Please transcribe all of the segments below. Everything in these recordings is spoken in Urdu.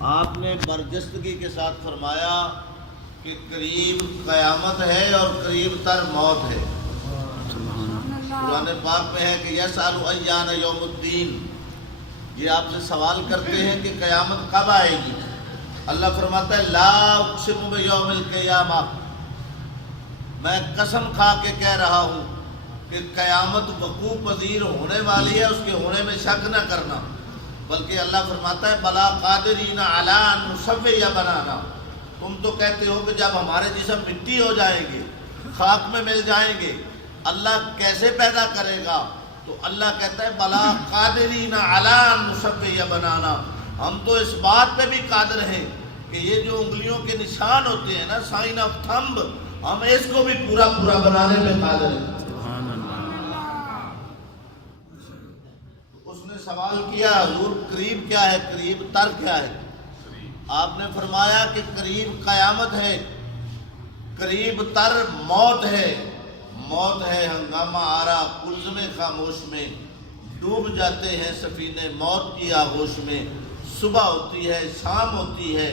آپ نے برجستگی کے ساتھ فرمایا کہ قریب قیامت ہے اور قریب تر موت ہے۔ قرآن پاک میں ہے کہ یسأل ایان یوم الدین، یہ آپ سے سوال کرتے ہیں کہ قیامت کب آئے گی۔ اللہ فرماتا ہے لا اقسم بیوم القیامہ، میں قسم کھا کے کہہ رہا ہوں کہ قیامت وقوع پذیر ہونے والی ہے، اس کے ہونے میں شک نہ کرنا۔ بلکہ اللہ فرماتا ہے بلا قادرین علی ان نسوی بنانا، تم تو کہتے ہو کہ جب ہمارے جسم مٹی ہو جائیں گے، خاک میں مل جائیں گے، اللہ کیسے پیدا کرے گا؟ تو اللہ کہتا ہے بلا قادرین علی ان نسوی بنانا، ہم تو اس بات پہ بھی قادر ہیں کہ یہ جو انگلیوں کے نشان ہوتے ہیں نا، سائن آف تھمب، ہم اس کو بھی پورا پورا بنانے میں قادر ہیں۔ اس نے سوال کیا حضور قریب کیا ہے، قریب تر کیا ہے؟ آپ نے فرمایا کہ قریب قیامت ہے، قریب تر موت ہے۔ موت ہے ہنگامہ آرا کلزم خاموش میں، ڈوب جاتے ہیں سفینے موت کی آغوش میں۔ صبح ہوتی ہے، شام ہوتی ہے،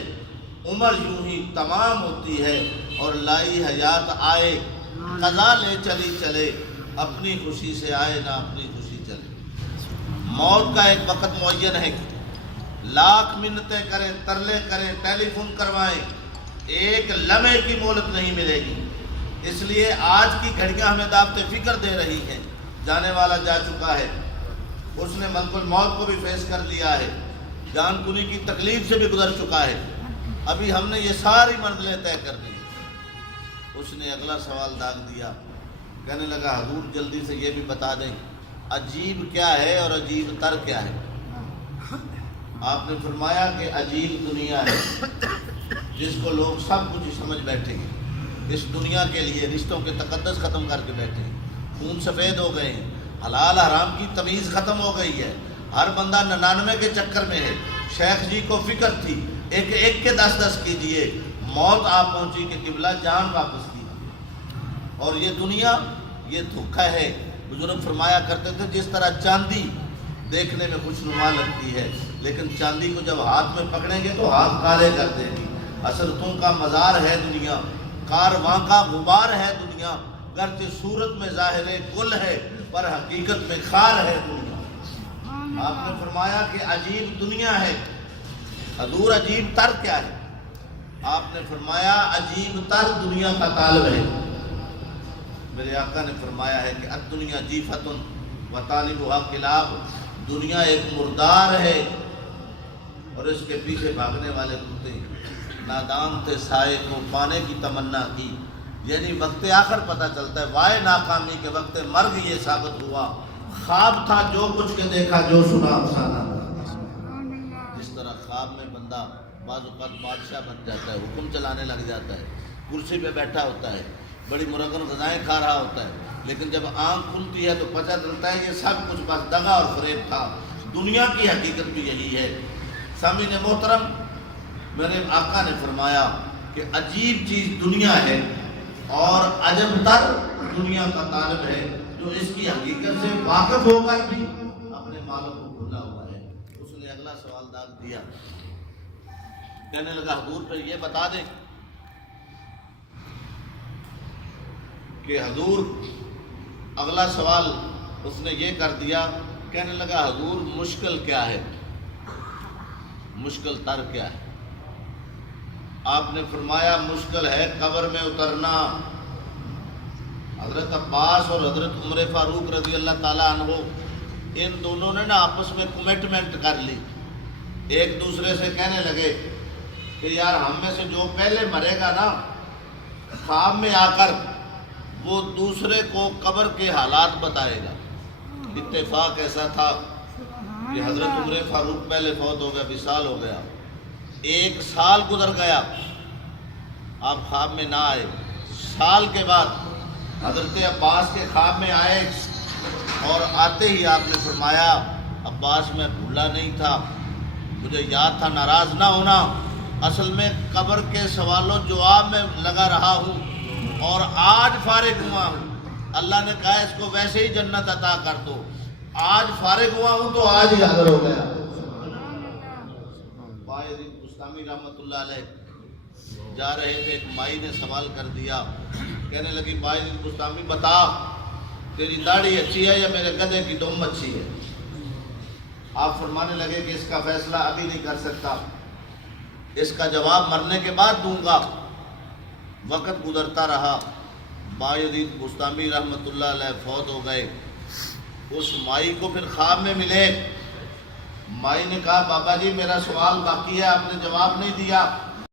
عمر یوں ہی تمام ہوتی ہے، اور لائی حیات آئے قضا لے چلی چلے، اپنی خوشی سے آئے نہ اپنی خوشی چلے۔ موت کا ایک وقت معین ہے، لاکھ منتیں کریں، ترلے کریں، ٹیلی فون کروائیں، ایک لمحے کی مہلت نہیں ملے گی۔ اس لیے آج کی گھڑیاں ہمیں دعوت فکر دے رہی ہیں۔ جانے والا جا چکا ہے، اس نے ملک الموت کو بھی فیس کر لیا ہے، جان کنی کی تکلیف سے بھی گزر چکا ہے، ابھی ہم نے یہ ساری منزلیں طے کر دی۔ اس نے اگلا سوال داغ دیا، کہنے لگا حضور جلدی سے یہ بھی بتا دیں عجیب کیا ہے اور عجیب تر کیا ہے؟ آپ نے فرمایا کہ عجیب دنیا ہے جس کو لوگ سب کچھ سمجھ بیٹھے ہیں، اس دنیا کے لیے رشتوں کے تقدس ختم کر کے بیٹھے ہیں، خون سفید ہو گئے ہیں، حلال حرام کی تمیز ختم ہو گئی ہے، ہر بندہ 99 کے چکر میں ہے۔ شیخ جی کو فکر تھی ایک ایک کے 10 کیجئے، موت آپ پہنچی کہ قبلہ جان واپس کیجئے۔ اور یہ دنیا یہ دھوکہ ہے۔ بزرگ فرمایا کرتے تھے جس طرح چاندی دیکھنے میں خوشنما لگتی ہے، لیکن چاندی کو جب ہاتھ میں پکڑیں گے تو ہاتھ کالے کر دے گی۔ حسرتوں کا مزار ہے دنیا، کارواں کا غبار ہے دنیا، گرچہ صورت میں ظاہر کل ہے پر حقیقت میں خار ہے دنیا۔ آپ نے فرمایا کہ عجیب دنیا ہے۔ حضور عجیب تر کیا ہے؟ آپ نے فرمایا عجیب تر دنیا کا طالب ہے۔ میرے آقا نے فرمایا ہے کہ الدنیا جیفۃ و طالبھا کلاب، دنیا ایک مردار ہے اور اس کے پیچھے بھاگنے والے کتے۔ نادان تھے سائے کو پانے کی تمنا کی، یعنی وقت آخر پتہ چلتا ہے، وائے ناکامی کے وقت مرگ یہ ثابت ہوا، خواب تھا جو کچھ کے دیکھا جو سنا افسانہ تھا۔ جس طرح خواب میں بندہ بعض اوقات بادشاہ بن جاتا ہے، حکم چلانے لگ جاتا ہے، کرسی پہ بیٹھا ہوتا ہے، بڑی مرغن غذائیں کھا رہا ہوتا ہے، لیکن جب آنکھ کھلتی ہے تو پتہ چلتا ہے یہ سب کچھ بس دغا اور فریب تھا۔ دنیا کی حقیقت بھی یہی ہے۔ سامعین محترم، میرے آقا نے فرمایا کہ عجیب چیز دنیا ہے اور عجب تر دنیا کا طالب ہے جو اس کی حقیقت سے واقف ہو کر بھی اپنے مالوں کو بھولا ہوا ہے۔ اس نے اگلا سوال داغ دیا، کہنے لگا حضور پہ یہ بتا دیں کہ حضور، اگلا سوال اس نے یہ کر دیا، کہنے لگا حضور مشکل کیا ہے، مشکل تر کیا ہے؟ آپ نے فرمایا مشکل ہے قبر میں اترنا۔ حضرت عباس اور حضرت عمر فاروق رضی اللہ تعالیٰ عنہ، ان دونوں نے نا آپس میں کمٹمنٹ کر لی، ایک دوسرے سے کہنے لگے کہ یار ہم میں سے جو پہلے مرے گا نا، خواب میں آ کر وہ دوسرے کو قبر کے حالات بتائے گا۔ اتفاق ایسا تھا کہ حضرت عمر فاروق پہلے فوت ہو گیا، وصال ہو گیا، 1 سال گزر گیا، آپ خواب میں نہ آئے۔ سال کے بعد حضرت عباس کے خواب میں آئے اور آتے ہی آپ نے فرمایا عباس میں بھولا نہیں تھا، مجھے یاد تھا، ناراض نہ ہونا، اصل میں قبر کے سوال و جواب میں لگا رہا ہوں اور آج فارغ ہوا ہوں۔ اللہ نے کہا اس کو ویسے ہی جنت عطا کر دو، آج فارغ ہوا ہوں تو آج ہی حاضر ہو گیا۔ باید بستامی رحمۃ اللہ علیہ جا رہے تھے، ایک مائی نے سوال کر دیا، کہنے لگی باید بستامی بتا تیری داڑھی اچھی ہے یا میرے گدھے کی دم اچھی ہے؟ آپ فرمانے لگے کہ اس کا فیصلہ ابھی نہیں کر سکتا، اس کا جواب مرنے کے بعد دوں گا۔ وقت گزرتا رہا، باید بستامی رحمۃ اللہ علیہ فوت ہو گئے۔ اس مائی کو پھر خواب میں ملے، مائی نے کہا بابا جی میرا سوال باقی ہے، آپ نے جواب نہیں دیا۔